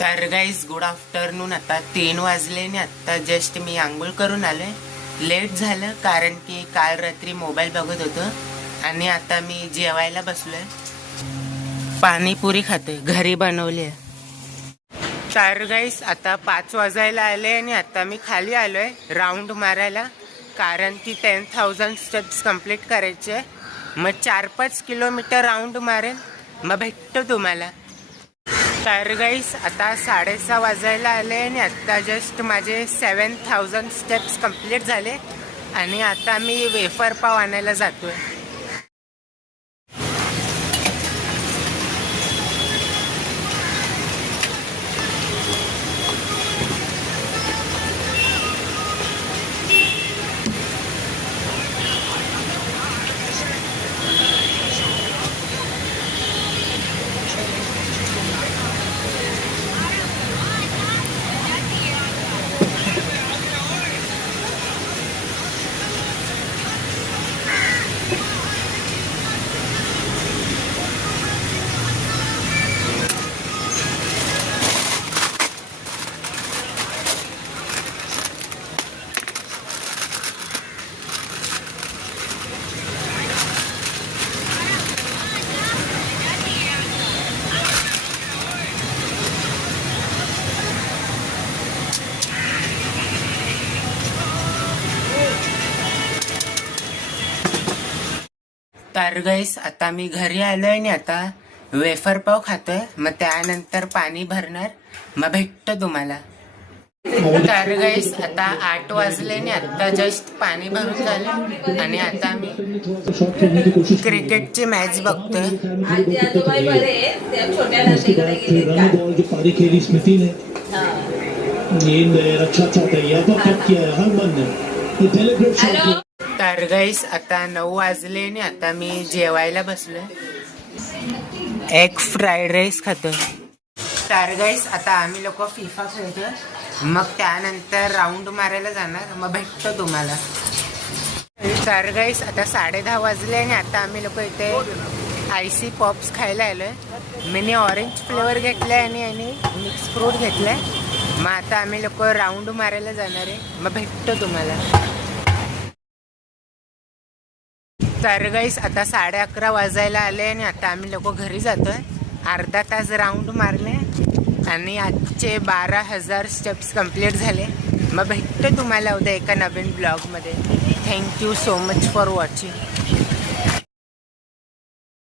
तर गाईस good afternoon. आता 3 वाजले आणि आत्ता जस्ट मी आंघोळ करून आलोय. लेट झालं कारण की काल रात्री मोबाईल बघत होतो आणि आता मी जेवायला बसलोय. पाणीपुरी खाते, घरी बनवली. तर गाईस आता 5 वाजायला आले आणि आता मी खाली आलोय राऊंड मारायला कारण की 10,000 स्टेप्स कंप्लीट करायचे. मग 4-5 किलोमीटर राऊंड मारेन, मग भेटतो तुम्हाला. तर गाईस आता 6:30 वाजायला आले आणि आत्ता जस्ट माझे 7,000 स्टेप्स कंप्लीट झाले आणि आता मी वेफर पाव आणायला जातोय. तर गाईस आता मी घरी आलोय आणि आता वेफर पाव खातोय, मग त्यानंतर पाणी भरणार, मग भेटतो तुम्हाला. तर गाईस आता 8 वाजले आणि आता जस्ट पाणी भरून झालं आणि आता मी क्रिकेटची मॅच बघतोय. तर गाईस आता 9 वाजले आणि आता मी जेवायला बसलोय. एग फ्राईड राईस खातोय. तर गाईस आता आम्ही लोक फिफा खेळतोय, मग त्यानंतर राऊंड मारायला जाणार, मग भेटतो तुम्हाला. तर गाईस आता 10:30 वाजले आणि आता आम्ही लोक इथे आयसी पॉप्स खायला आलोय. मिनी ऑरेंज फ्लेवर घेतलाय आणि मिक्स फ्रूट घेतलाय. मग आता आम्ही लोक राऊंड मारायला जाणार आहे, मग भेटतो तुम्हाला. तर गाईस आता 11:30 वाजायला आले आणि आता आम्ही लोक घरी जातोय. अर्धा तास राऊंड मारले आणि आजचे 12,000 स्टेप्स कंप्लीट झाले. मग भेटतो तुम्हाला उद्या एका नवीन ब्लॉगमध्ये. Thank you so much for watching.